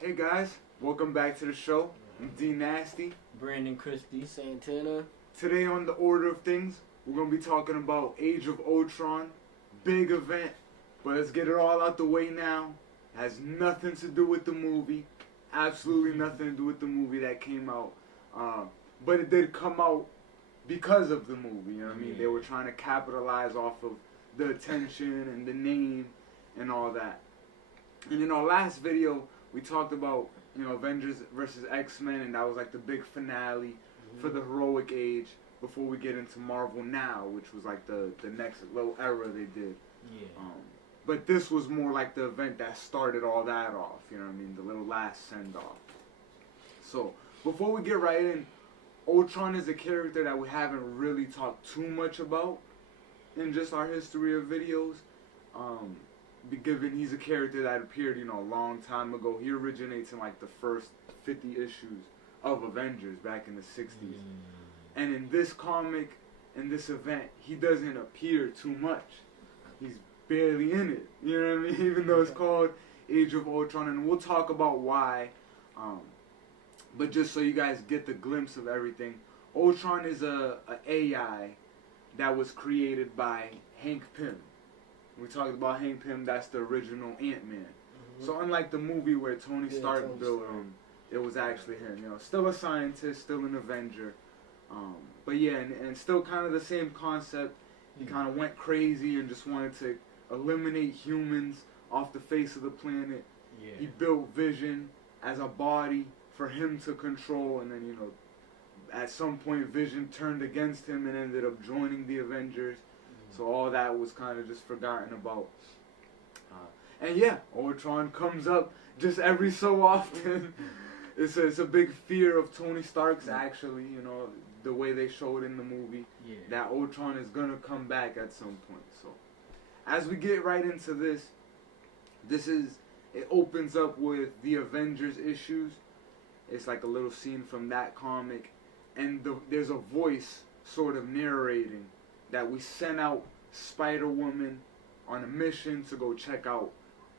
Hey guys, welcome back to the show. I'm D Nasty. Brandon Christie. Santana. Today on the order of things, we're gonna be talking about Age of Ultron, big event, but let's get it all out the way now. Has nothing to do with the movie, absolutely nothing to do with the movie that came out, but it did come out because of the movie. You know what I mean? They were trying to capitalize off of the attention and the name and all that. And in our last video, we talked about, Avengers versus X-Men, and that was like the big finale for the heroic age before we get into Marvel Now, which was like the next little era they did. Yeah. But this was more like the event that started all that off, you know what I mean? The little last send-off. So, before we get right in, Ultron is a character that we haven't really talked too much about in just our history of videos. Given he's a character that appeared, a long time ago. He originates in like the first 50 issues of Avengers back in the 60s. And in this comic, in this event, he doesn't appear too much. He's barely in it, you know what I mean? Even though it's called Age of Ultron, and we'll talk about why. But just so you guys get the glimpse of everything, Ultron is a AI that was created by Hank Pym. We talked about Hank Pym, that's the original Ant-Man. So unlike the movie where Tony Stark built him, it was actually him. Still a scientist, still an Avenger. But yeah, and still kind of the same concept. He kind of went crazy and just wanted to eliminate humans off the face of the planet. Yeah. He built Vision as a body for him to control, and then, at some point Vision turned against him and ended up joining the Avengers. So all that was kind of just forgotten about. And yeah, Ultron comes up just every so often. It's a big fear of Tony Stark's, actually, the way they showed in the movie. Yeah. That Ultron is going to come back at some point. So as we get right into this, it opens up with the Avengers issues. It's like a little scene from that comic. And there's a voice sort of narrating that we sent out Spider-Woman on a mission to go check out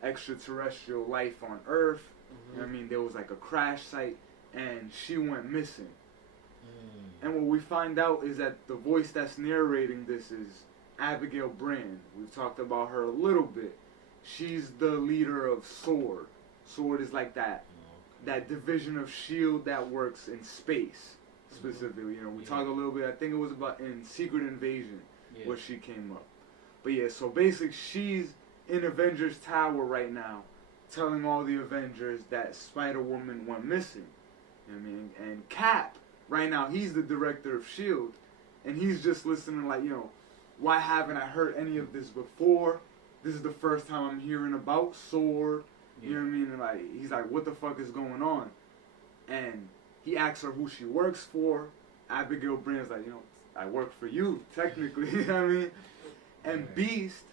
extraterrestrial life on Earth. You know what I mean? There was like a crash site, and she went missing. And what we find out is that the voice that's narrating this is Abigail Brand. We've talked about her a little bit. She's the leader of SWORD. SWORD is like that division of S.H.I.E.L.D. that works in space. Specifically, we talked a little bit, I think it was about in Secret Invasion where she came up. But yeah, so basically she's in Avengers Tower right now telling all the Avengers that Spider-Woman went missing. You know what I mean? And Cap, right now, he's the director of S.H.I.E.L.D. and he's just listening like, why haven't I heard any of this before? This is the first time I'm hearing about SWORD. You know what I mean? And like, he's like, what the fuck is going on? And he asks her who she works for. Abigail Brand's like, I work for you, technically, you know what I mean? And Beast,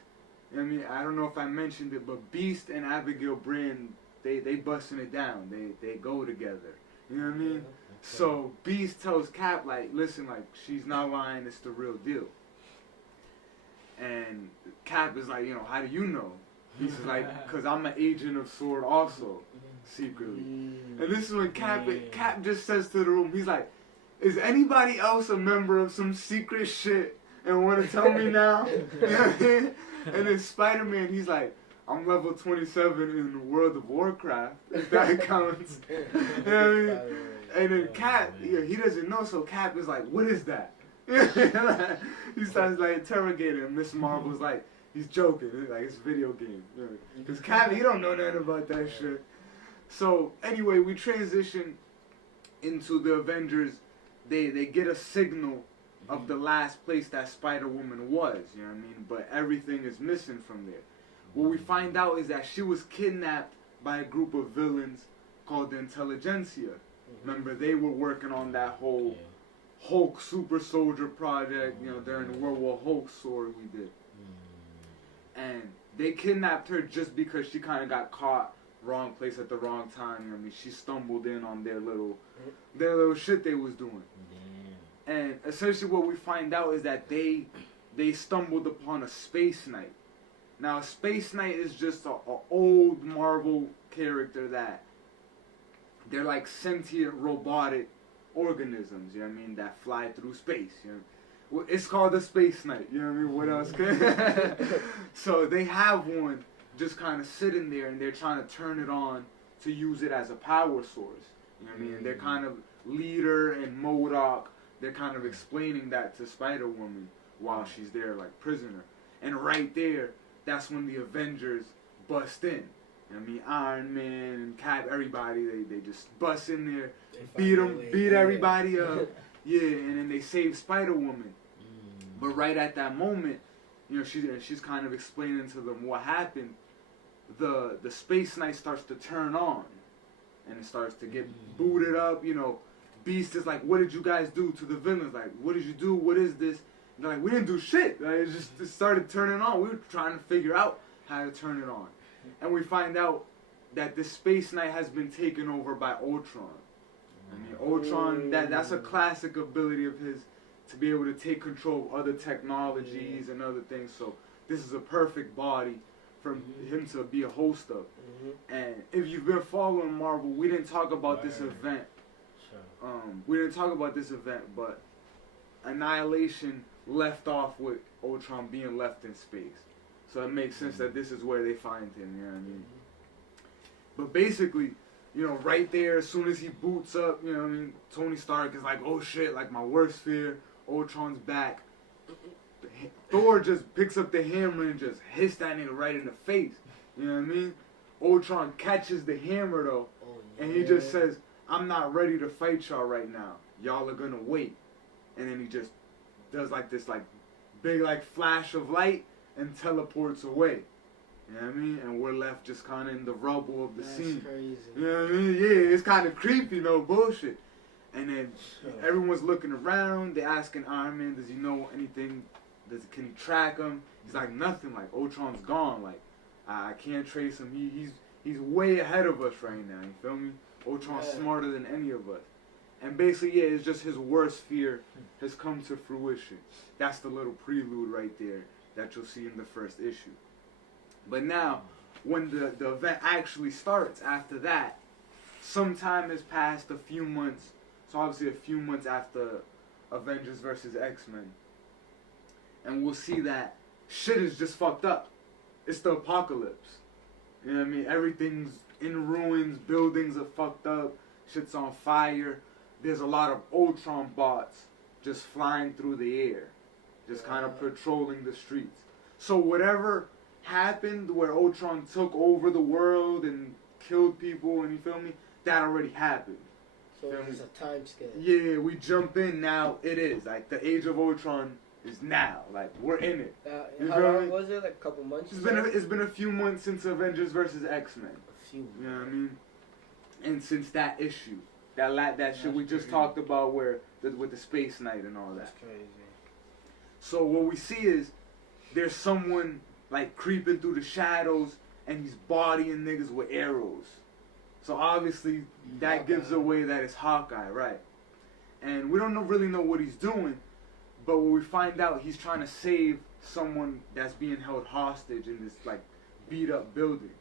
I don't know if I mentioned it, but Beast and Abigail Brand, they busting it down. They go together, you know what I mean? So Beast tells Cap, like, listen, like, she's not lying, it's the real deal. And Cap is like, how do you know? He's like, because I'm an agent of SWORD also. Secretly. And this is when Cap just says to the room, he's like, is anybody else a member of some secret shit and want to tell me now? You know what I mean? And then Spider-Man, he's like, I'm level 27 in World of Warcraft, if that counts. You know what I mean? And then Cap, he doesn't know, so Cap is like, what is that? He starts like interrogating him. Miss Marvel's like, he's joking, like it's a video game. Because Cap, he don't know nothing about that shit. So anyway, we transition into the Avengers. They get a signal of the last place that Spider-Woman was, you know what I mean? But everything is missing from there. What we find out is that she was kidnapped by a group of villains called the Intelligentsia. Remember, they were working on that whole Hulk super soldier project, during the World War Hulk story we did. And they kidnapped her just because she kind of got caught wrong place at the wrong time. She stumbled in on their little shit they was doing. And essentially what we find out is that they stumbled upon a Space Knight. Now, Space Knight is just a old Marvel character that they're like sentient robotic organisms, you know what I mean, that fly through space, you know. Well, it's called the Space Knight, you know what I mean, what else could so they have one just kind of sitting there, and they're trying to turn it on to use it as a power source, you know what I mean, and they're kind of leader and MODOK, they're kind of explaining that to Spider-Woman while she's there like prisoner, and right there, that's when the Avengers bust in. I mean, Iron Man and Cap, everybody, they just bust in there, beat everybody up, yeah, and then they save Spider-Woman. But right at that moment, you know, she's kind of explaining to them what happened. The Space Knight starts to turn on, and it starts to get booted up. You know, Beast is like, "What did you guys do to the villains? Like, what did you do? What is this?" And they're like, "We didn't do shit. Like, it started turning on. We were trying to figure out how to turn it on." And we find out that this Space Knight has been taken over by Ultron. I mean, Ultron, that's a classic ability of his, to be able to take control of other technologies and other things. So this is a perfect body for him to be a host of. And if you've been following Marvel, we didn't talk about this event. We didn't talk about this event, but Annihilation left off with Ultron being left in space. So it makes sense that this is where they find him, you know what I mean? But basically, you know, right there, as soon as he boots up, you know what I mean, Tony Stark is like, oh shit, like my worst fear, Ultron's back. Thor just picks up the hammer and just hits that nigga right in the face, you know what I mean? Ultron catches the hammer though, and he just says, I'm not ready to fight y'all right now. Y'all are gonna wait. And then he just does like this like big like flash of light and teleports away. You know what I mean? And we're left just kind of in the rubble of the scene. That's crazy. You know what I mean? Yeah, it's kind of creepy, no bullshit. And then everyone's looking around. They're asking Iron Man, does he know anything? Can he track him? He's like, nothing. Like, Ultron's gone. Like, I can't trace him. He's way ahead of us right now. You feel me? Ultron's smarter than any of us. And basically, yeah, it's just his worst fear has come to fruition. That's the little prelude right there that you'll see in the first issue. But now, when the event actually starts, after that, some time has passed, a few months. So obviously a few months after Avengers versus X-Men. And we'll see that shit is just fucked up. It's the apocalypse. You know what I mean? Everything's in ruins, buildings are fucked up, shit's on fire. There's a lot of Ultron bots just flying through the air, just kind of patrolling the streets. So whatever happened where Ultron took over the world and killed people, and you feel me, that already happened. So there's a time scale. Yeah, we jump in now. It is like the age of Ultron is now. Like we're in it. How long was it? Like a couple months? It's been a few months since Avengers versus X-Men. A few. You know what I mean? And since that issue, that shit we just talked about, where with the Space Knight and all that. That's crazy. So what we see is there's someone like creeping through the shadows, and he's bodying niggas with arrows. So obviously that gives away that it's Hawkeye, right? And we don't really know what he's doing, but when we find out, he's trying to save someone that's being held hostage in this like beat up building.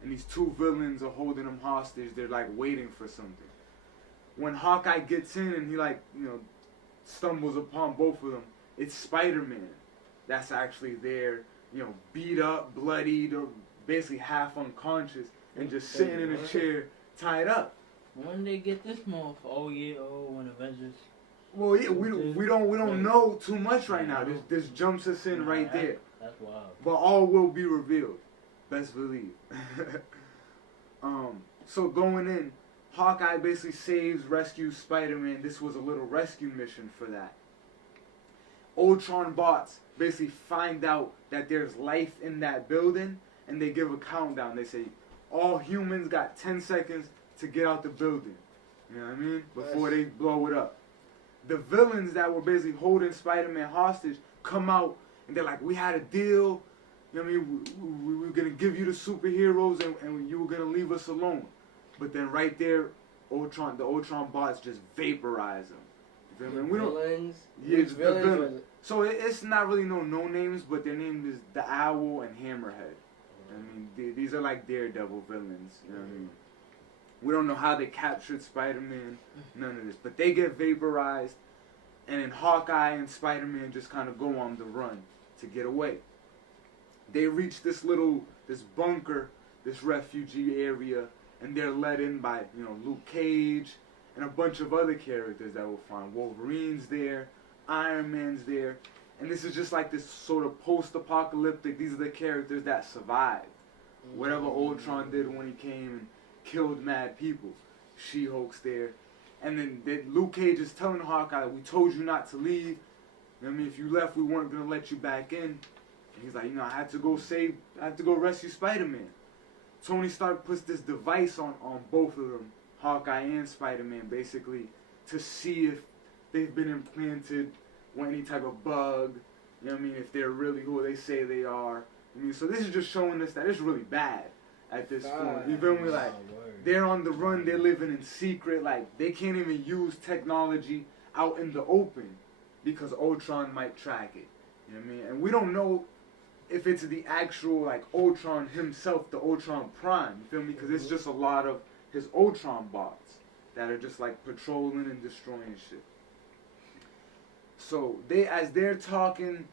And these two villains are holding him hostage. They're like waiting for something. When Hawkeye gets in and he like, you know, stumbles upon both of them, it's Spider-Man that's actually there, you know, beat up, bloodied, or basically half unconscious, and just sitting in a chair, tied up. When they get this month? When Avengers. Well, yeah, we don't know too much right now. This jumps us in right there. That's wild. But all will be revealed. Best believe. So going in, Hawkeye basically rescues Spider-Man. This was a little rescue mission for that. Ultron bots basically find out that there's life in that building, and they give a countdown. They say, all humans got 10 seconds to get out the building. You know what I mean? Before they blow it up. The villains that were basically holding Spider-Man hostage come out, and they're like, we had a deal. You know what I mean? We were going to give you the superheroes, and you were going to leave us alone. But then right there, the Ultron bots just vaporize them. You feel me? We don't. Villains? Yeah, it's the villains. So it's not really no names, but their name is the Owl and Hammerhead. I mean, these are like Daredevil villains. You know what I mean? We don't know how they captured Spider-Man, none of this. But they get vaporized, and then Hawkeye and Spider-Man just kind of go on the run to get away. They reach this bunker, this refugee area, and they're led in by, Luke Cage and a bunch of other characters that we'll find. Wolverine's there, Iron Man's there, and this is just like this sort of post-apocalyptic, these are the characters that survived. Whatever Ultron did when he came and killed mad people. She-Hulk's there. And then Luke Cage is telling Hawkeye, we told you not to leave. If you left, we weren't going to let you back in. And he's like, I had to go rescue Spider-Man. Tony Stark puts this device on both of them, Hawkeye and Spider-Man, basically, to see if they've been implanted with any type of bug. If they're really who they say they are. So this is just showing us that it's really bad at this point. You feel me? Like, they're on the run, they're living in secret, like, they can't even use technology out in the open because Ultron might track it. And we don't know if it's the actual, like, Ultron himself, the Ultron Prime, you feel me? Because it's just a lot of his Ultron bots that are just, like, patrolling and destroying shit. So, as they're talking,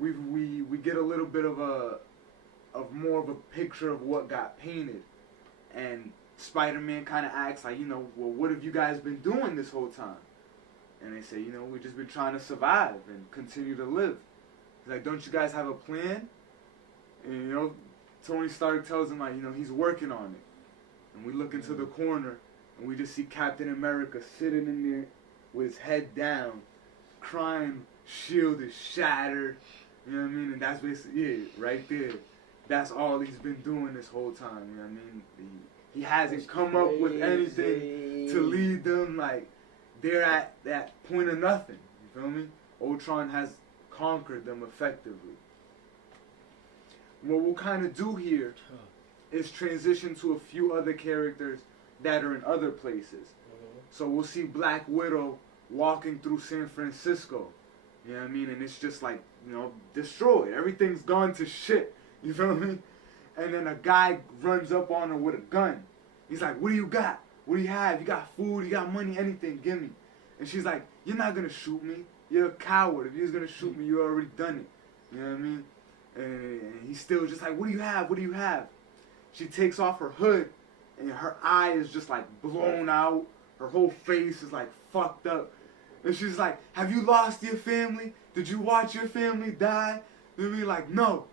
we get a little bit of more of a picture of what got painted, and Spider-Man kind of asks, like, well, what have you guys been doing this whole time? And they say, we've just been trying to survive and continue to live. He's like, don't you guys have a plan? And Tony Stark tells him, like, he's working on it. And we look into the corner, and we just see Captain America sitting in there with his head down, crying, shield is shattered. And that's basically it, right there. That's all he's been doing this whole time, He hasn't come up with anything to lead them, like, they're at that point of nothing, you feel me? Ultron has conquered them effectively. What we'll kind of do here is transition to a few other characters that are in other places. So we'll see Black Widow walking through San Francisco, and it's just like, destroyed. Everything's gone to shit. You feel me? And then a guy runs up on her with a gun. He's like, what do you got? What do you have? You got food? You got money? Anything? Give me. And she's like, you're not going to shoot me. You're a coward. If you was going to shoot me, you already done it. You know what I mean? And he's still just like, what do you have? What do you have? She takes off her hood, and her eye is just like blown out. Her whole face is like fucked up. And she's like, have you lost your family? Did you watch your family die? You know what I mean? Like, no.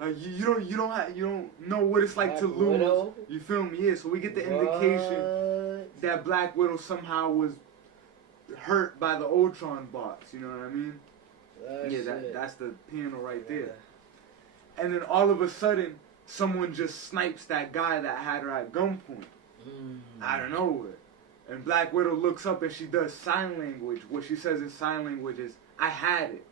Like, you don't know what it's like Black to lose. Widow? You feel me? Yeah, so we get the indication that Black Widow somehow was hurt by the Ultron bots, you know what I mean? That's the panel right there. And then all of a sudden, someone just snipes that guy that had her at gunpoint. Out of nowhere. And Black Widow looks up and she does sign language. What she says in sign language is, I had it.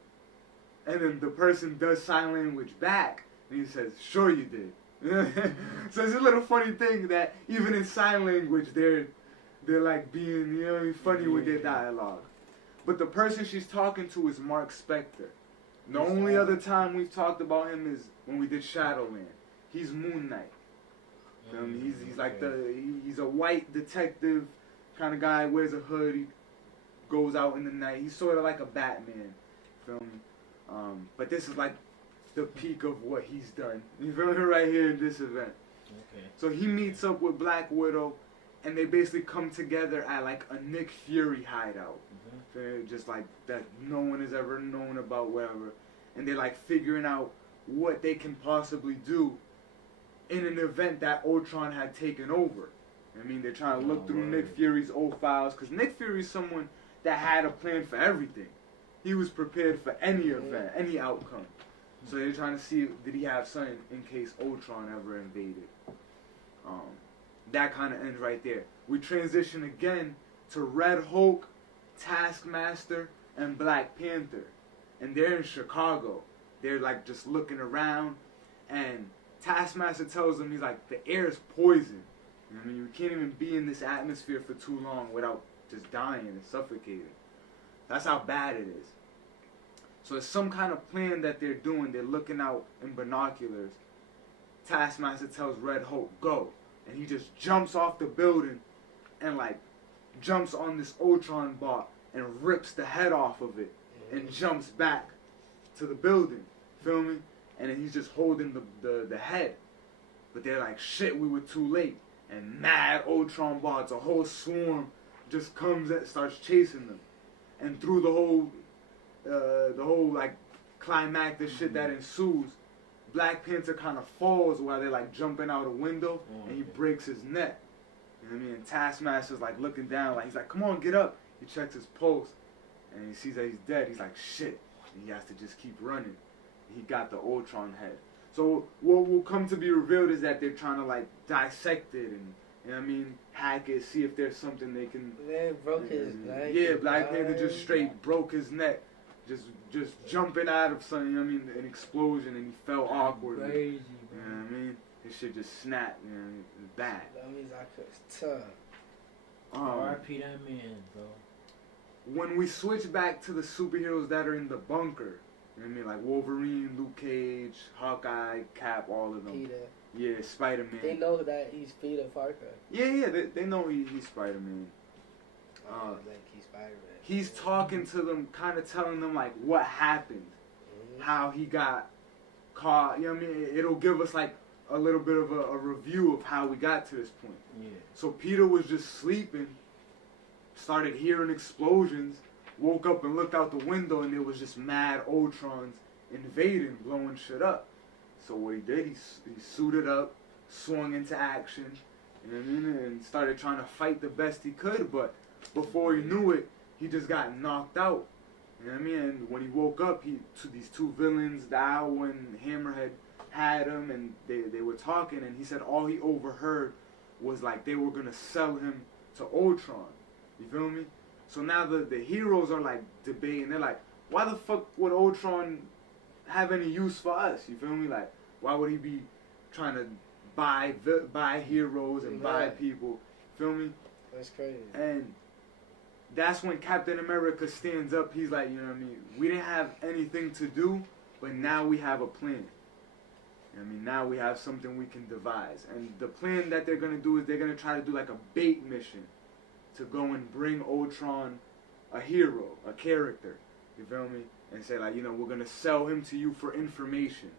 And then the person does sign language back. And he says, sure you did. So it's a little funny thing that even in sign language, they're like being, funny with their dialogue. But the person she's talking to is Mark Spector. The only other time we've talked about him is when we did Shadowland. He's Moon Knight. He's like he's a white detective kind of guy, wears a hood, he goes out in the night. He's sort of like a Batman, feel me? But this is like the peak of what he's done. You feel me? Right here in this event. Okay. So he meets up with Black Widow, and they basically come together at like a Nick Fury hideout. Just like that no one has ever known about, whatever. And they're like figuring out what they can possibly do in an event that Ultron had taken over. They're trying to look through Nick Fury's old files, because Nick Fury's someone that had a plan for everything. He was prepared for any event, any outcome. So they're trying to see, did he have something in case Ultron ever invaded. That kind of ends right there. We transition again to Red Hulk, Taskmaster, and Black Panther. And they're in Chicago. They're like just looking around, and Taskmaster tells them, he's like, the air is poison. You can't even be in this atmosphere for too long without just dying and suffocating. That's how bad it is. So it's some kind of plan that they're doing. They're looking out in binoculars. Taskmaster tells Red Hulk, go. And he just jumps off the building and like jumps on this Ultron bot and rips the head off of it and jumps back to the building. Feel me? And then he's just holding the head. But they're like, shit, we were too late. And mad Ultron bots, a whole swarm, just comes and starts chasing them. And through the whole like climactic shit that ensues, Black Panther kind of falls while they're like jumping out a window, and he breaks his neck. You know what I mean? And Taskmaster's like looking down, like he's like, come on, get up. He checks his pulse, and he sees that he's dead. He's like, shit. And he has to just keep running. He got the Ultron head. So what will come to be revealed is that they're trying to like dissect it and, you know what I mean, hack it, see if there's something they can. Man broke his neck. Yeah, Black Panther just straight broke his neck, just jumping out of something. You know what I mean, an explosion, and he fell awkwardly. Crazy, you know what I mean? His shit just snapped. You know, it's bad. That means I could tough. R.I.P. that man, bro. When we switch back to the superheroes that are in the bunker, you know what I mean, like Wolverine, Luke Cage, Hawkeye, Cap, all of them. Peter. Yeah, Spider-Man. They know that he's Peter Parker. Yeah, they know he's Spider-Man. Like he's Spider-Man. He's talking to them, kind of telling them like what happened, how he got caught. You know what I mean? It'll give us like a little bit of a review of how we got to this point. Yeah. So Peter was just sleeping, started hearing explosions, woke up and looked out the window, and there was just mad Ultrons invading, blowing shit up. So what he did, he suited up, swung into action, you know what I mean, and started trying to fight the best he could, but before he knew it, he just got knocked out. You know what I mean? And when he woke up, these two villains, the Owl and Hammerhead, had him, and they were talking, and he said all he overheard was like they were gonna sell him to Ultron. You feel me? So now the heroes are like debating. They're like, why the fuck would Ultron have any use for us? You feel me? Like, why would he be trying to buy heroes and buy people? Feel me? That's crazy. And that's when Captain America stands up. He's like, you know what I mean? We didn't have anything to do, but now we have a plan. You know what I mean? Now we have something we can devise. And the plan that they're going to do is they're going to try to do like a bait mission to go and bring Ultron a hero, a character. You feel me? And say like, you know, we're going to sell him to you for information.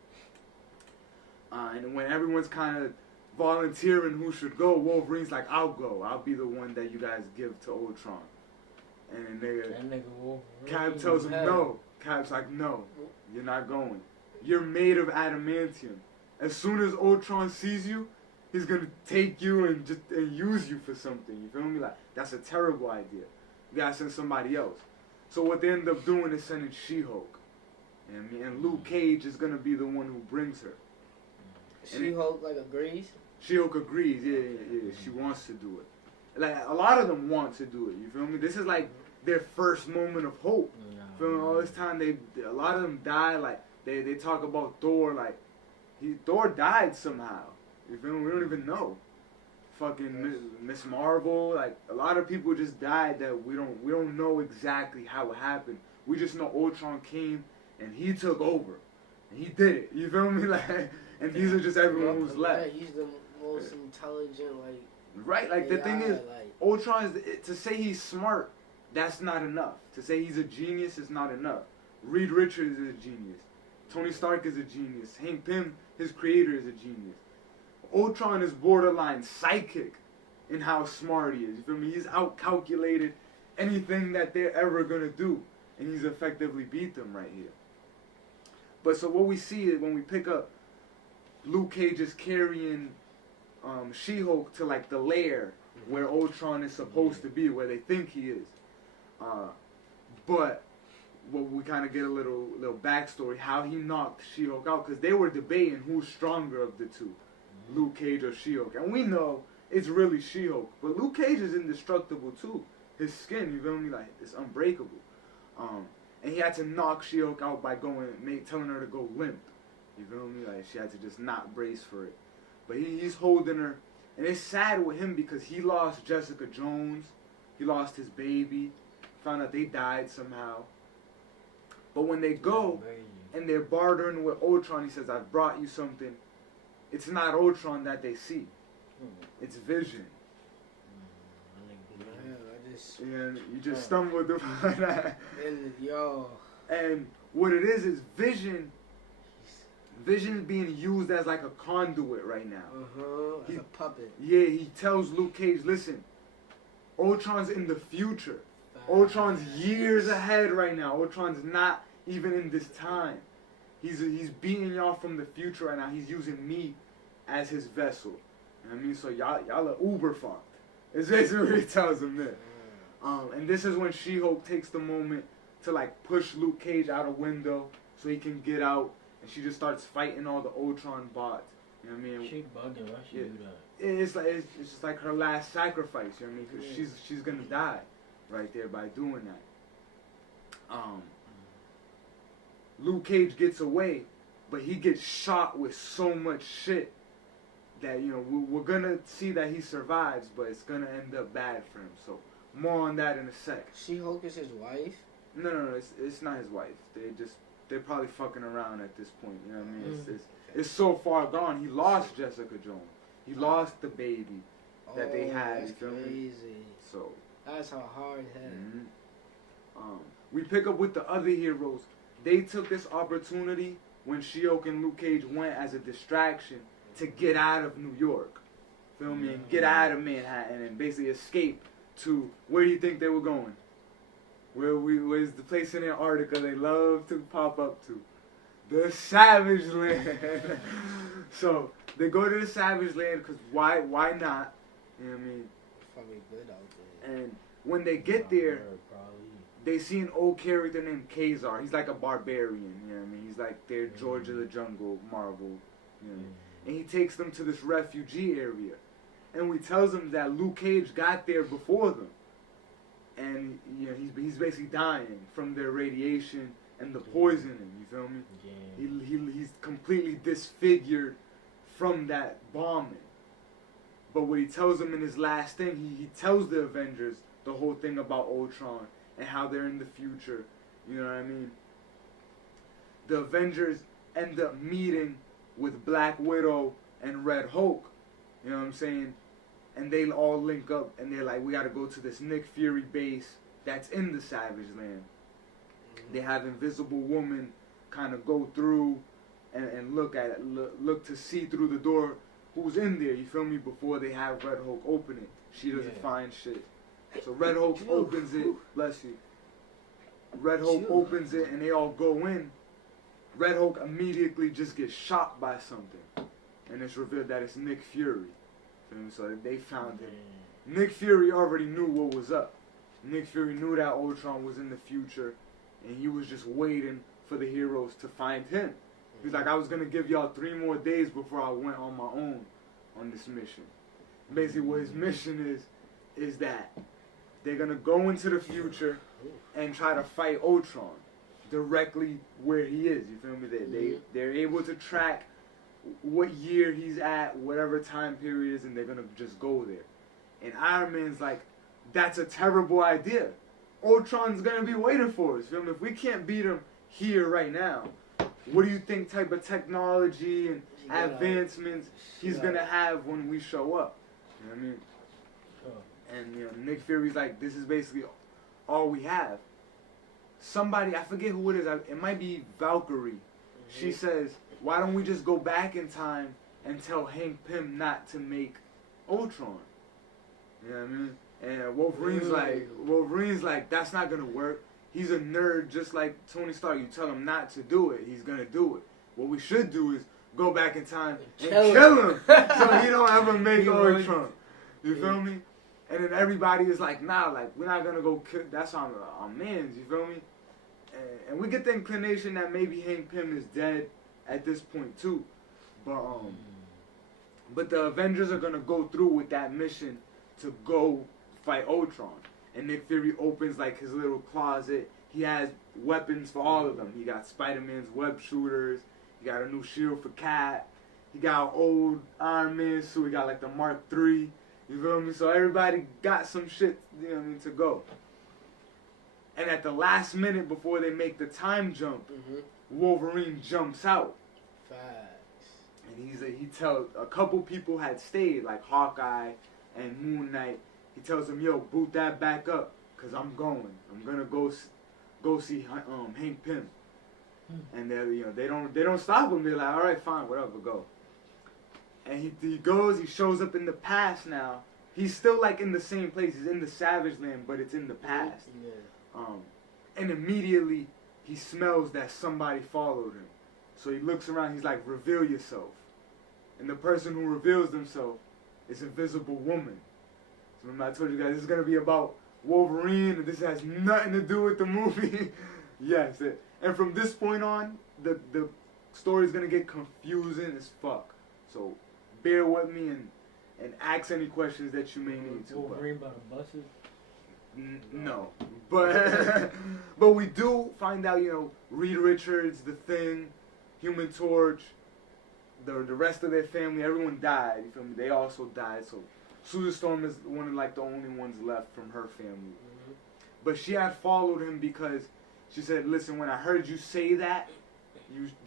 And when everyone's kind of volunteering who should go, Wolverine's like, I'll go. I'll be the one that you guys give to Ultron. And then Cap tells him no. Cap's like, no, you're not going. You're made of adamantium. As soon as Ultron sees you, he's gonna take you and use you for something. You feel me? Like, that's a terrible idea. You gotta send somebody else. So what they end up doing is sending She-Hulk. You know what I mean? And Luke Cage is gonna be the one who brings her. She-Hulk like agrees? She-Hulk agrees. Yeah. She wants to do it. Like, a lot of them want to do it. You feel me? This is like their first moment of hope. Feel me? All this time, a lot of them die. Like, they talk about Thor. Like, Thor died somehow. You feel me? We don't even know. Fucking Miss Marvel. Like, a lot of people just died that we don't know exactly how it happened. We just know Ultron came and he took over. And he did it. You feel me? Like, and these are just everyone who's left. Yeah, he's the most intelligent, like. Right, like AI, the thing is, like, Ultron to say he's smart, that's not enough. To say he's a genius is not enough. Reed Richards is a genius. Tony Stark is a genius. Hank Pym, his creator, is a genius. Ultron is borderline psychic in how smart he is. You feel me? He's outcalculated anything that they're ever gonna do, and he's effectively beat them right here. But so what we see is when we pick up, Luke Cage is carrying She-Hulk to like the lair where Ultron is supposed to be, where they think he is. But we kind of get a little backstory how he knocked She-Hulk out, because they were debating who's stronger of the two, Luke Cage or She-Hulk, and we know it's really She-Hulk. But Luke Cage is indestructible too. His skin, you feel me, like it's unbreakable. And he had to knock She-Hulk out by telling her to go limp. You feel me? Like, she had to just not brace for it. But he's holding her. And it's sad with him because he lost Jessica Jones. He lost his baby. Found out they died somehow. But when they go and they're bartering with Ultron, he says, I've brought you something. It's not Ultron that they see. It's Vision. And you just stumbled upon that. And yo. And what it is Vision. Vision is being used as like a conduit right now. Like a puppet. Yeah, he tells Luke Cage, listen, Ultron's in the future. Ultron's years ahead right now. Ultron's not even in this time. He's beating y'all from the future right now. He's using me as his vessel. You know what I mean? So y'all are uber fucked. It's basically what he tells him there. And this is when She-Hulk takes the moment to like push Luke Cage out a window so he can get out, and she just starts fighting all the Ultron bots. You know what I mean? She bugging. Why she do that? It's just like her last sacrifice. You know what I mean? Because she's gonna die right there by doing that. Luke Cage gets away, but he gets shot with so much shit that, you know, we're gonna see that he survives, but it's gonna end up bad for him. So more on that in a sec. She-Hulk is his wife? No, it's not his wife. They're probably fucking around at this point. You know what I mean? It's so far gone. He lost Jessica Jones. He lost the baby that they had. That's You feel me? crazy. So That's a hard head. we pick up with the other heroes. They took this opportunity when She-Hulk and Luke Cage went as a distraction to get out of New York. Feel me? And get out of Manhattan and basically escape to, where do you think they were going? Where's the place in Antarctica they love to pop up to? The Savage Land. So they go to the Savage Land because why not? You know what I mean? Probably good out there. And when they get there, they see an old character named Kazar. He's like a barbarian, you know what I mean? He's like their George of the Jungle Marvel, you know what I mean? And he takes them to this refugee area. And he tells them that Luke Cage got there before them. And, you know, he's basically dying from their radiation and the poisoning, you feel me? Yeah. He's completely disfigured from that bombing. But what he tells them in his last thing, he tells the Avengers the whole thing about Ultron and how they're in the future. You know what I mean? The Avengers end up meeting with Black Widow and Red Hulk. You know what I'm saying? And they all link up and they're like, we gotta go to this Nick Fury base that's in the Savage Land. They have Invisible Woman kind of go through and look at it, look to see through the door who's in there, you feel me, before they have Red Hulk open it. She doesn't find shit. So Red Hulk opens it, bless you. Red Hulk opens it and they all go in. Red Hulk immediately just gets shot by something. And it's revealed that it's Nick Fury. So they found him. Nick Fury already knew what was up. Nick Fury knew that Ultron was in the future. And he was just waiting for the heroes to find him. He's like, I was going to give y'all 3 more days before I went on my own on this mission. Basically what his mission is that they're going to go into the future and try to fight Ultron directly where he is. You feel me? They're able to track what year he's at, whatever time period is, and they're going to just go there. And Iron Man's like, that's a terrible idea. Ultron's going to be waiting for us. Feel me? If we can't beat him here right now, what do you think type of technology and advancements he's going to have when we show up? You know what I mean? And, you know, Nick Fury's like, this is basically all we have. Somebody, I forget who it is, it might be Valkyrie. She says, why don't we just go back in time and tell Hank Pym not to make Ultron? You know what I mean? And Wolverine's like, that's not going to work. He's a nerd just like Tony Stark. You tell him not to do it, he's going to do it. What we should do is go back in time and kill him so he don't ever make Ultron. You feel me? And then everybody is like, nah, like, we're not going to go kill, that's our mans, you feel me? And we get the inclination that maybe Hank Pym is dead at this point too. But the Avengers are going to go through with that mission to go fight Ultron. And Nick Fury opens like his little closet. He has weapons for all of them. He got Spider-Man's web shooters. He got a new shield for Cap. He got an old Iron Man suit. He got like the Mark III. You feel me? So everybody got some shit, you know what I mean, to go. And at the last minute before they make the time jump, Wolverine jumps out. Facts. And he tells a couple people had stayed, like Hawkeye and Moon Knight, he tells him, yo, boot that back up, cause I'm going. I'm gonna go see Hank Pym. And they don't stop him. They're like, all right, fine, whatever, go. And he goes. He shows up in the past now. He's still like in the same place. He's in the Savage Land, but it's in the past. Yeah. And immediately he smells that somebody followed him. So he looks around. He's like, reveal yourself. And the person who reveals themselves is Invisible Woman. So remember I told you guys this is gonna be about Wolverine, and this has nothing to do with the movie. Yes. And from this point on, the story is gonna get confusing as fuck. So bear with me and ask any questions that you may need to. Wolverine by the buses? No. But we do find out, Reed Richards, The Thing, Human Torch, the rest of their family, everyone died. You feel me? They also died. So Susan Storm is one of like the only ones left from her family. Mm-hmm. But she had followed him because she said, listen, when I heard you say that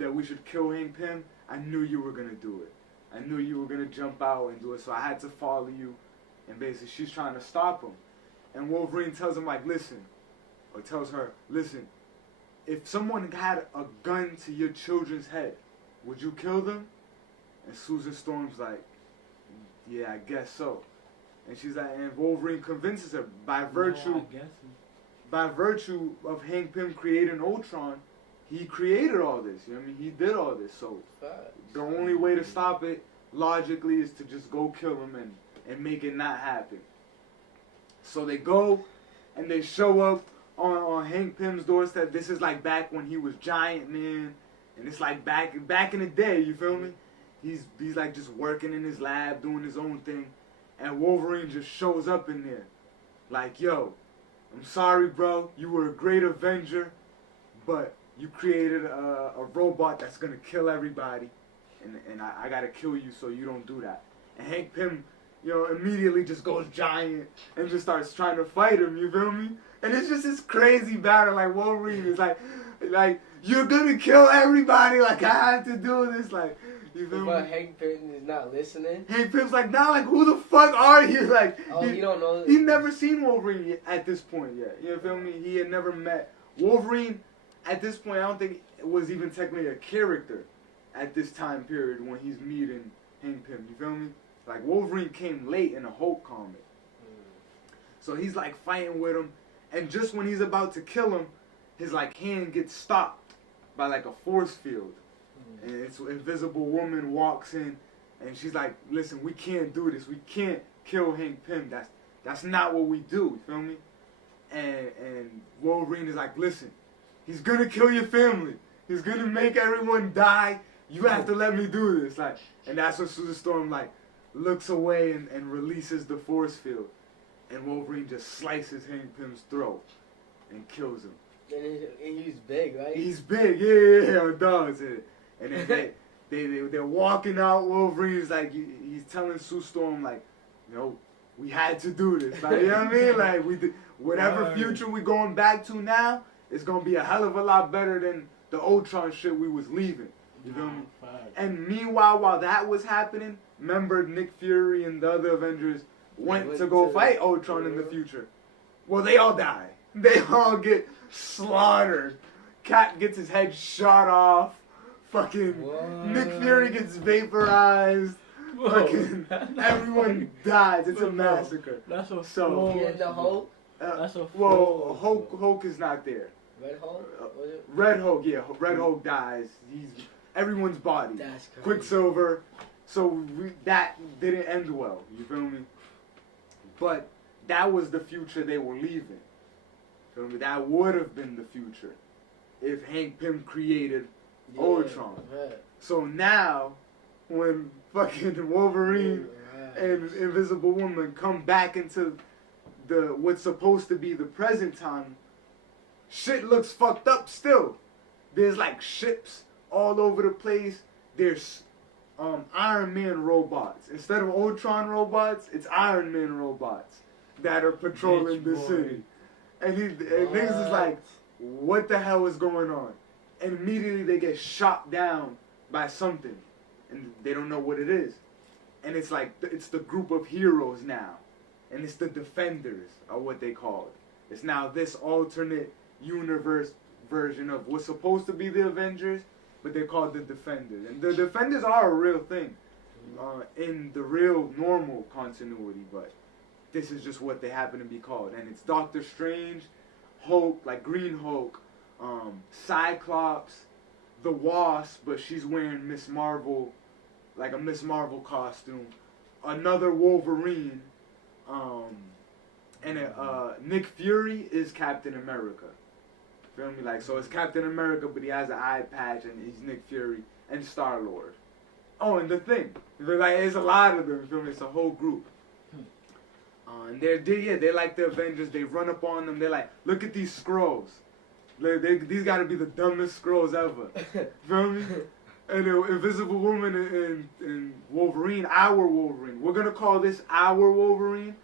we should kill Hank Pym, I knew you were going to do it. I knew you were going to jump out and do it, so I had to follow you. And basically, she's trying to stop him. And Wolverine tells him, like, tells her, listen, if someone had a gun to your children's head, would you kill them? And Susan Storm's like, yeah, I guess so. And she's like, and Wolverine convinces her by virtue of Hank Pym creating Ultron, he created all this. You know what I mean? He did all this. So the only way to stop it, logically, is to just go kill him and make it not happen. So they go and they show up on Hank Pym's doorstep. This is like back when he was Giant Man. And it's like back in the day, you feel me? He's like just working in his lab, doing his own thing. And Wolverine just shows up in there. Like, yo, I'm sorry, bro. You were a great Avenger, but you created a robot that's going to kill everybody. And I got to kill you so you don't do that. And Hank Pym, immediately just goes giant and just starts trying to fight him, you feel me? And it's just this crazy battle. Like, Wolverine is like, you're going to kill everybody. Like, I had to do this. Like, you feel me? But Hank Pym is not listening. Hank Pym's like, nah, like, who the fuck are you? Like, you don't know. He never seen Wolverine at this point yet. You feel me? He had never met Wolverine at this point. I don't think it was even technically a character at this time period when he's meeting Hank Pym. You feel me? Like, Wolverine came late in a Hulk comic. So he's like fighting with him, and just when he's about to kill him, his like hand gets stopped by like a force field. And it's Invisible Woman walks in, and she's like, listen, we can't do this. We can't kill Hank Pym. That's not what we do. You feel me? And Wolverine is like, listen, he's going to kill your family. He's going to make everyone die. You have to let me do this. Like, and that's when Susan Storm like looks away and releases the force field. And Wolverine just slices Hank Pym's throat and kills him. And he's big, right? He's big, yeah, dogs. And then they're walking out. Wolverine's like, he's telling Sue Storm, like, we had to do this. Like, you know what I mean? Like, we did, whatever future we going back to now, it's going to be a hell of a lot better than the Ultron shit we was leaving. You feel me? And meanwhile, while that was happening, remember Nick Fury and the other Avengers went to go fight Ultron in the future. Well, they all die. They all get slaughtered. Cap gets his head shot off. Fucking Nick Fury gets vaporized. Whoa. Fucking everyone dies. It's a massacre. That's a so. He had the Hulk. That's a well, Hulk is not there. Red Hulk. Was it? Red Hulk, yeah. Red Hulk dies. He's everyone's body. That's crazy. Quicksilver. So that didn't end well. You feel me? But that was the future they were leaving. Feel me? That would have been the future if Hank Pym created Ultron. Right. So now, when fucking Wolverine and Invisible Woman come back into what's supposed to be the present time, shit looks fucked up still. There's like ships all over the place. There's Iron Man robots. Instead of Ultron robots, it's Iron Man robots that are patrolling the city. And niggas is like, what the hell is going on? And immediately they get shot down by something. And they don't know what it is. And it's like, it's the group of heroes now and it's the Defenders, are what they called. It's now this alternate universe version of what's supposed to be the Avengers, but they're called the Defenders. And the Defenders are a real thing in the real normal continuity, but this is just what they happen to be called. And it's Doctor Strange, Hulk, like Green Hulk, Cyclops, the Wasp, but she's wearing Miss Marvel, like a Miss Marvel costume, another Wolverine, and Nick Fury is Captain America. Feel me? Like, so it's Captain America, but he has an eye patch, and he's Nick Fury, and Star-Lord. Oh, and the Thing. Like, it's a lot of them, you feel me? It's a whole group. And they're like the Avengers. They run up on them. They're like, look at these Skrulls. These got to be the dumbest Skrulls ever. Feel me? And the Invisible Woman and Wolverine, our Wolverine. We're going to call this our Wolverine,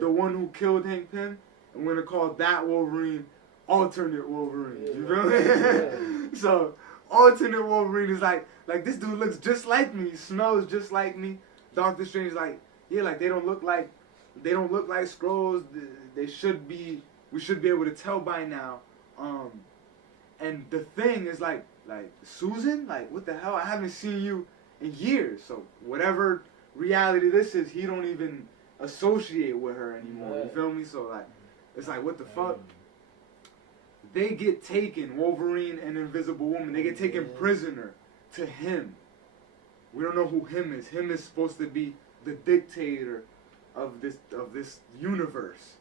the one who killed Hank Pym. And we're going to call that Wolverine alternate Wolverine. You feel me? So, alternate Wolverine is like this dude looks just like me, smells just like me. Doctor Strange like, yeah, like they don't look like Skrulls. They should be. We should be able to tell by now. And the Thing is like Susan, like what the hell? I haven't seen you in years. So whatever reality this is, he don't even associate with her anymore. You feel me? So like, it's like what the fuck? They get taken, Wolverine and Invisible Woman. They get taken prisoner to him. We don't know who him is. Him is supposed to be the dictator of this universe.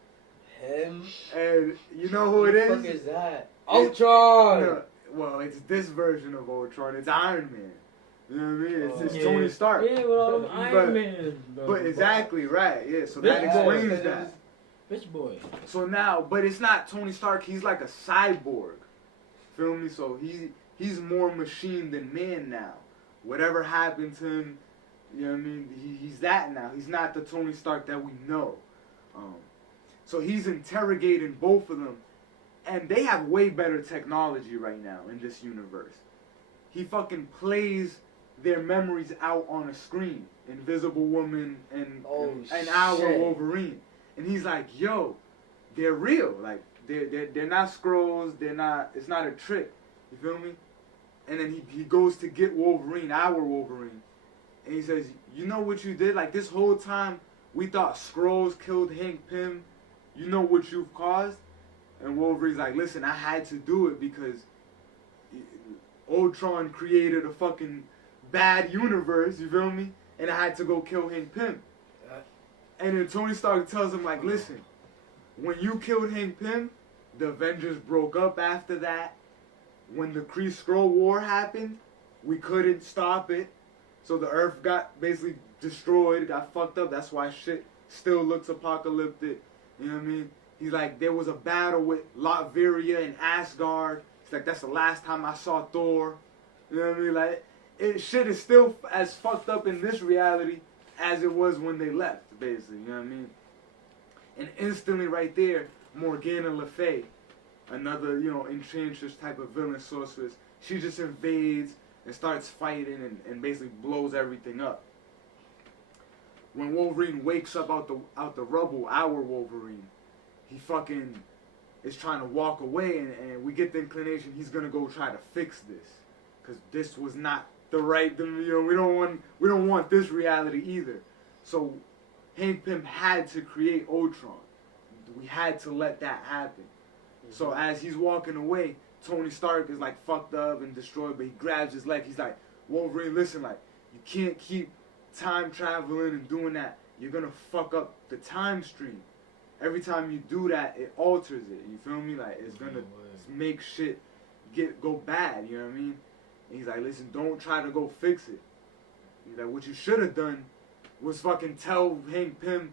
Him? And you know who it is? What the fuck is that? Ultron! No, well, it's this version of Ultron. It's Iron Man. You know what I mean? It's Yeah. Tony Stark. Yeah, well, Iron Man. But exactly, right. Yeah, so Big that explains that. Bitch boy. So now, but it's not Tony Stark. He's like a cyborg. Feel me? So he's more machine than man now. Whatever happened to him, you know what I mean? He's that now. He's not the Tony Stark that we know. So he's interrogating both of them. And they have way better technology right now in this universe. He fucking plays their memories out on a screen. Invisible Woman and our Wolverine. And he's like, yo, they're real. Like, they're not Skrulls. It's not a trick. You feel me? And then he goes to get Wolverine, our Wolverine. And he says, you know what you did? Like, this whole time, we thought Skrulls killed Hank Pym. You know what you've caused? And Wolverine's like, listen, I had to do it because Ultron created a fucking bad universe, you feel me? And I had to go kill Hank Pym. And then Tony Stark tells him, like, listen, when you killed Hank Pym, the Avengers broke up after that. When the Kree-Skrull War happened, we couldn't stop it. So the Earth got basically destroyed, got fucked up. That's why shit still looks apocalyptic. You know what I mean? He's like, there was a battle with Latveria and Asgard. It's like, that's the last time I saw Thor. You know what I mean? Like, shit is still as fucked up in this reality as it was when they left, basically. You know what I mean? And instantly right there, Morgana Le Fay, another, you know, enchantress type of villain sorceress, she just invades and starts fighting and basically blows everything up. When Wolverine wakes up out the rubble, our Wolverine, he fucking is trying to walk away, and we get the inclination he's gonna go try to fix this, because this was not the right, you know, we don't want this reality either. So Hank Pym had to create Ultron. We had to let that happen. So as he's walking away, Tony Stark is like fucked up and destroyed, but he grabs his leg. He's like, Wolverine, listen, like, you can't keep time traveling and doing that. You're gonna fuck up the time stream. Every time you do that, it alters it. You feel me? Like, it's gonna make shit go bad. You know what I mean? And he's like, listen, don't try to go fix it. He's like, what you should have done was fucking tell Hank Pym,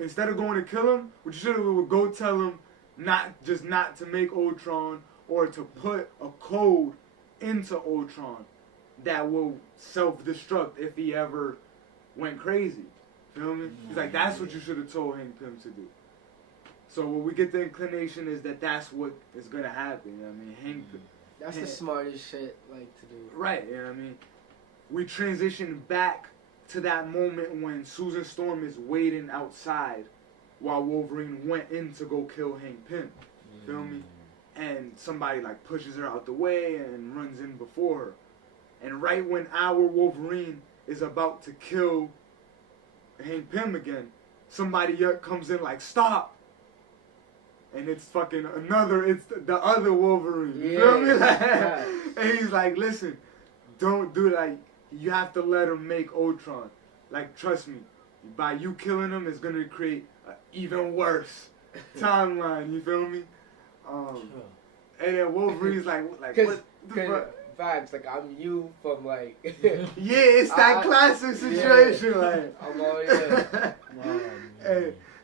instead of going to kill him, what you should have would go tell him not to make Ultron, or to put a code into Ultron that will self-destruct if he ever went crazy. Feel me? He's like, that's what you should have told Hank Pym to do. So what we get the inclination is that that's what is gonna happen. You know what I mean? That's the smartest shit, like, to do. Right, you know what I mean? We transition back to that moment when Susan Storm is waiting outside while Wolverine went in to go kill Hank Pym. Feel me? And somebody like pushes her out the way and runs in before her. And right when our Wolverine is about to kill Hank Pym again, somebody comes in like, stop! And it's fucking it's the other Wolverine. You feel me? Yeah. And he's like, listen, don't do that. You have to let him make Ultron. Like, trust me, by you killing him, it's gonna create an even worse timeline. You feel me? And then Wolverine's like what the fuck? Vibes, like, I'm you from, like... Yeah, it's that classic situation, like... I'm all, yeah.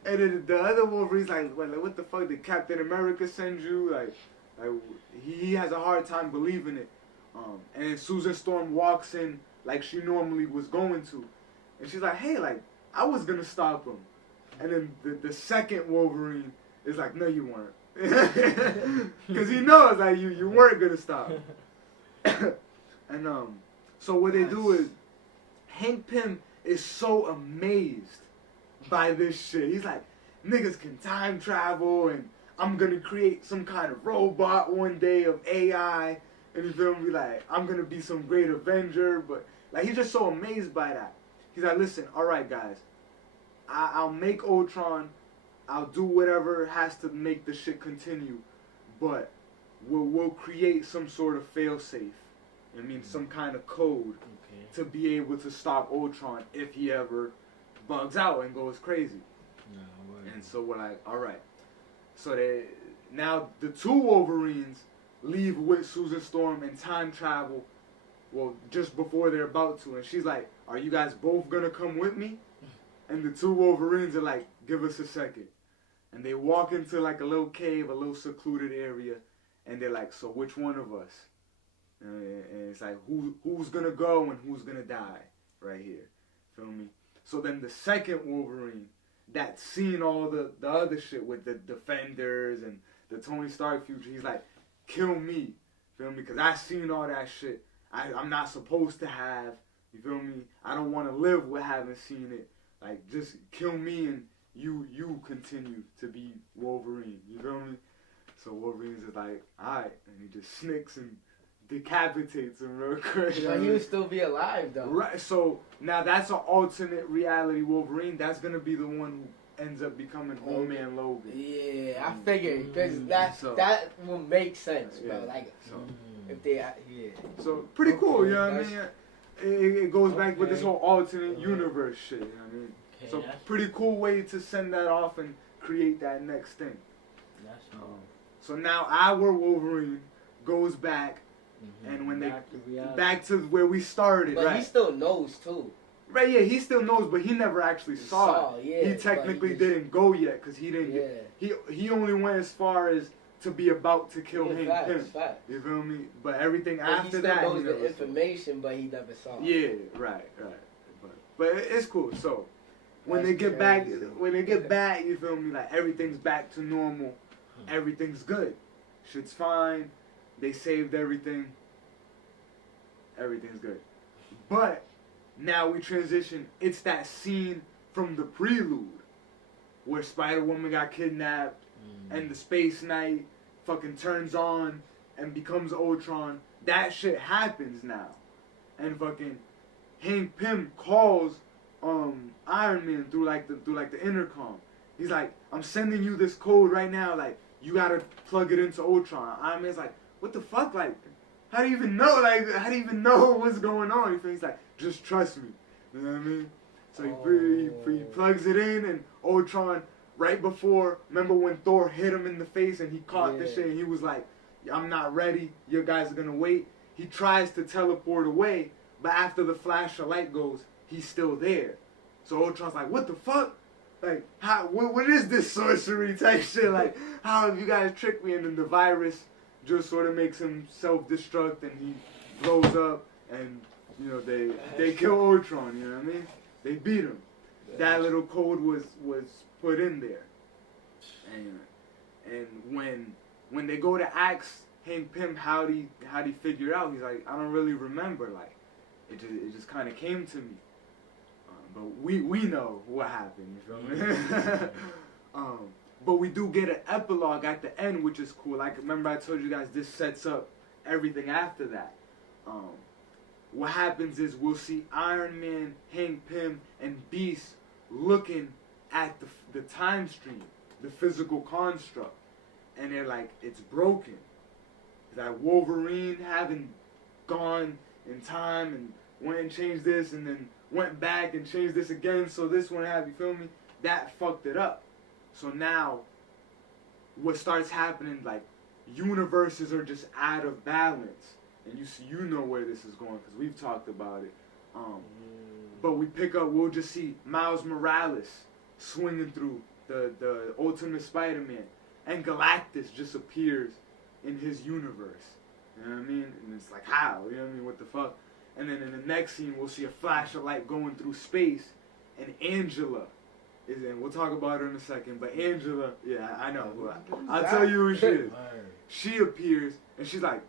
and then the other Wolverine's like, what the fuck did Captain America send you? Like he has a hard time believing it. And then Susan Storm walks in like she normally was going to. And she's like, hey, like, I was gonna stop him. And then the second Wolverine is like, no, you weren't. Because he knows, like, you weren't gonna stop him. And so what they do is Hank Pym is so amazed by this shit. He's like, niggas can time travel and I'm gonna create some kind of robot one day of AI, and you feel me, like I'm gonna be some great Avenger. But like he's just so amazed by that. He's like, listen, alright guys, I'll make Ultron, I'll do whatever has to make the shit continue, but we'll create some sort of failsafe. I mean, some kind of code to be able to stop Ultron if he ever bugs out and goes crazy. And so we're like, all right. So now the two Wolverines leave with Susan Storm and time travel, well, just before they're about to. And she's like, are you guys both going to come with me? And the two Wolverines are like, give us a second. And they walk into like a little cave, a little secluded area. And they're like, so which one of us? And it's like, who's going to go and who's going to die right here? Feel me? So then the second Wolverine, that's seen all the other shit with the Defenders and the Tony Stark future, he's like, kill me. Feel me? Because I seen all that shit I'm not supposed to have. You feel me? I don't want to live with having seen it. Like, just kill me and you continue to be Wolverine. You feel me? So Wolverine's just like, alright. And he just snicks and decapitates him real quick. But he would still be alive, though. Right, so now that's an alternate reality Wolverine. That's going to be the one who ends up becoming Old Man Logan. Yeah, I figured, because that will make sense, bro. Yeah, like, so, if they, So, pretty cool, you know what I mean? It goes back with this Okay. whole alternate universe shit, you know what I mean? Okay, So, that's- pretty cool way to send that off and create that next thing. That's So now our Wolverine goes back, Mhm. and when they Back to reality. back to where we started, But right? he still knows, too. Right, yeah, he still knows, but he never actually saw it. Yeah, He technically but he just- didn't go yet, because he didn't Yeah. he only went as far as to be about to kill Hank Pym. Facts. You feel me? But everything But he after still that, knows he the never saw. information, but he never saw it. Yeah, right. But it's cool. So when That's they get crazy. back, you feel me? Like everything's back to normal. Everything's good. Shit's fine. They saved everything. Everything's good. But now we transition. It's that scene from the prelude where Spider-Woman got kidnapped and the Space Knight fucking turns on and becomes Ultron. That shit happens now. And fucking Hank Pym calls Iron Man through the intercom. He's like, I'm sending you this code right now, like, you gotta plug it into Ultron. Iron Man's like, what the fuck? Like, how do you even know? Like, how do you even know what's going on? He's like, just trust me. You know what I mean? So he plugs it in, and Ultron, right before, remember when Thor hit him in the face and he caught the shit, and he was like, I'm not ready, you guys are gonna wait. He tries to teleport away, but after the flash of light goes, he's still there. So Ultron's like, what the fuck? Like, what is this sorcery type shit? Like, how have you guys tricked me? And then the virus just sort of makes him self-destruct, and he blows up, and, you know, they kill Ultron, you know what I mean? They beat him. That little code was put in there. And when they go to ask Hank Pym how'd he figure it out, he's like, I don't really remember, like, it just kind of came to me. But we know what happened, you feel me? But we do get an epilogue at the end, which is cool. Like, remember I told you guys this sets up everything after that. What happens is we'll see Iron Man, Hank Pym, and Beast looking at the time stream, the physical construct, and they're like, it's broken. That Wolverine having gone in time and went and changed this and then went back and changed this again, so this one have, you feel me? That fucked it up. So now, what starts happening, like, universes are just out of balance. And you know where this is going, because we've talked about it. But we'll just see Miles Morales swinging through the Ultimate Spider-Man. And Galactus just appears in his universe. You know what I mean? And it's like, how? You know what I mean? What the fuck? And then in the next scene, we'll see a flash of light going through space. And Angela is in. We'll talk about her in a second. But Angela, yeah, I know. I'll tell you who she is. She appears, and she's like,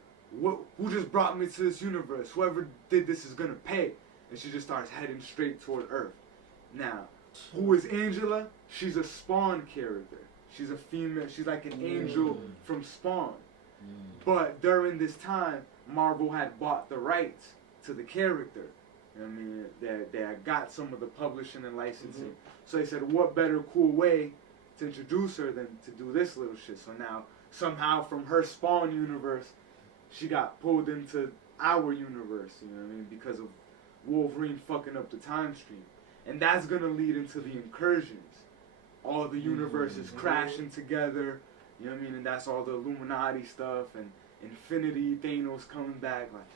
who just brought me to this universe? Whoever did this is going to pay. And she just starts heading straight toward Earth. Now, who is Angela? She's a Spawn character. She's a female. She's like an angel from Spawn. But during this time, Marvel had bought the rights to the character. You know what I mean? They had got some of the publishing and licensing. So they said, what better cool way to introduce her than to do this little shit? So now, somehow from her Spawn universe, she got pulled into our universe, you know what I mean? Because of Wolverine fucking up the time stream. And that's going to lead into the incursions. All the universes crashing together, you know what I mean? And that's all the Illuminati stuff and Infinity, Thanos coming back. Like,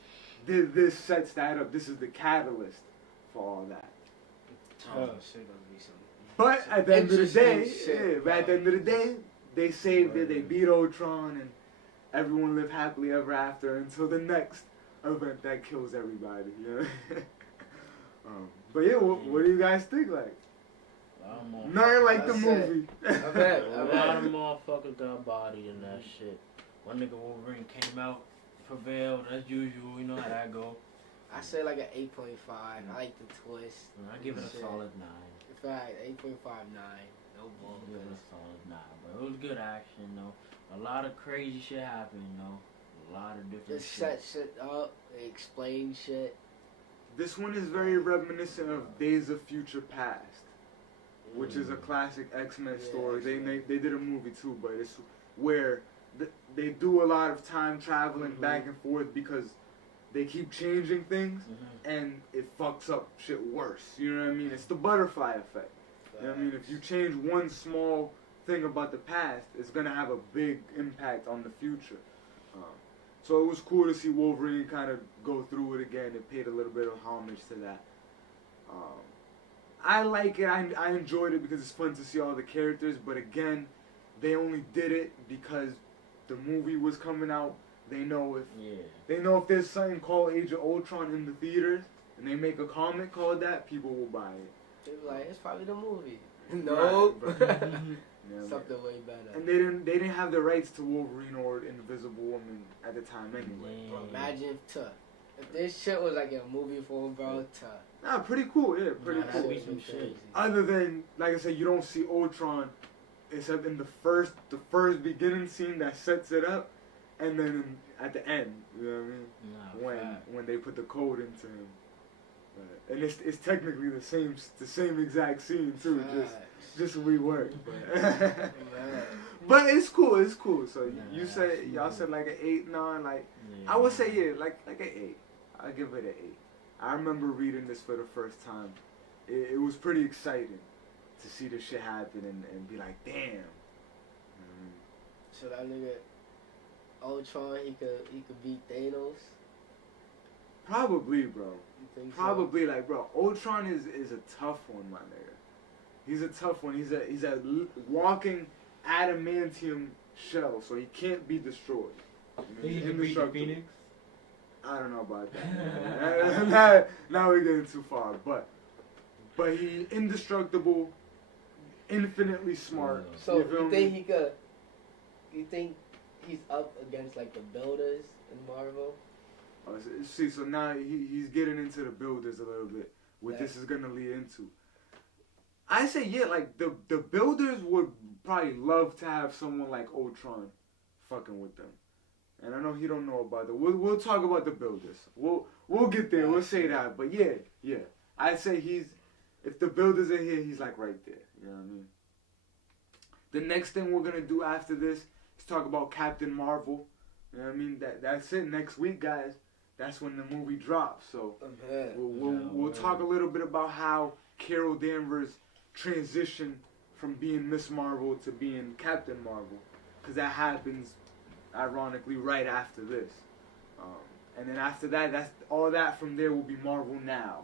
this sets that up. This is the catalyst for all that. But at the end of the day, they saved it. They beat Ultron, and everyone lived happily ever after until the next event that kills everybody. You know? But yeah, what do you guys think? Like, nothing like the movie. A lot of motherfuckers got bodied in that shit. One nigga Wolverine came out, prevailed as usual. You know how that go. I say like an 8.5. I like the twist. I give it a solid 9. In fact, 8.59. No bull. I give it a solid 9, bro. It was good action, though. A lot of crazy shit happened, you know. A lot of different Just set shit up. They explain shit. This one is very reminiscent of Days of Future Past, which is a classic X-Men story. They did a movie too, but it's where they do a lot of time traveling back and forth because they keep changing things and it fucks up shit worse. You know what I mean? It's the butterfly effect. You know what I mean? If you change one small thing about the past, it's going to have a big impact on the future. So it was cool to see Wolverine kind of go through it again. It paid a little bit of homage to that. I like it. I enjoyed it because it's fun to see all the characters. But again, they only did it because the movie was coming out. They know if there's something called Age of Ultron in the theaters and they make a comic called that, people will buy it. They're like, it's probably the movie. No. Yeah, something way better. And they didn't have the rights to Wolverine or Invisible Woman at the time anyway. Bro, imagine if this shit was like a movie form, bro. Nah, pretty cool. Yeah, pretty cool. That'd be some shit. Other than, like I said, you don't see Ultron except in the first beginning scene that sets it up, and then at the end. You know what I mean? When they put the code into him. And it's technically the same exact scene too, just reworked. But it's cool. So y'all said like an 8, 9, like I would say like an 8. I'll give it an 8. I remember reading this for the first time. It was pretty exciting to see this shit happen and be like, damn. So that nigga Ultron, he could beat Thanos. Probably, bro. Probably so? Like, bro, Ultron is a tough one, my nigga. He's a tough one. He's a walking adamantium shell, so he can't be destroyed. He's indestructible. I don't know about that. now we're getting too far, but he indestructible, infinitely smart. So you think he's up against like the builders in Marvel? See, so now he's getting into the builders a little bit. What this is gonna lead into. I say yeah, like the builders would probably love to have someone like Ultron fucking with them. And I know he don't know about it. We'll talk about the builders. We'll get there. We'll say that. But yeah. I'd say if the builders are here, he's like right there. You know what I mean? The next thing we're gonna do after this is talk about Captain Marvel. You know what I mean? That's it. Next week, guys. That's when the movie drops. So we'll talk a little bit about how Carol Danvers transitioned from being Miss Marvel to being Captain Marvel, because that happens ironically right after this. And then after that, that's all that from there will be Marvel Now.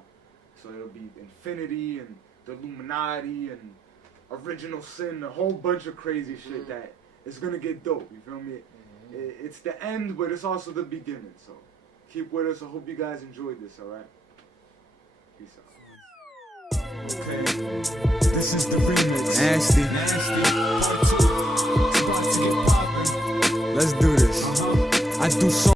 So it'll be Infinity and the Illuminati and Original Sin, a whole bunch of crazy shit that is gonna get dope. You feel me? It's the end, but it's also the beginning. So keep with us. I hope you guys enjoyed this. All right. Peace out. Okay. This is the remix. Nasty. Let's do this. I do so.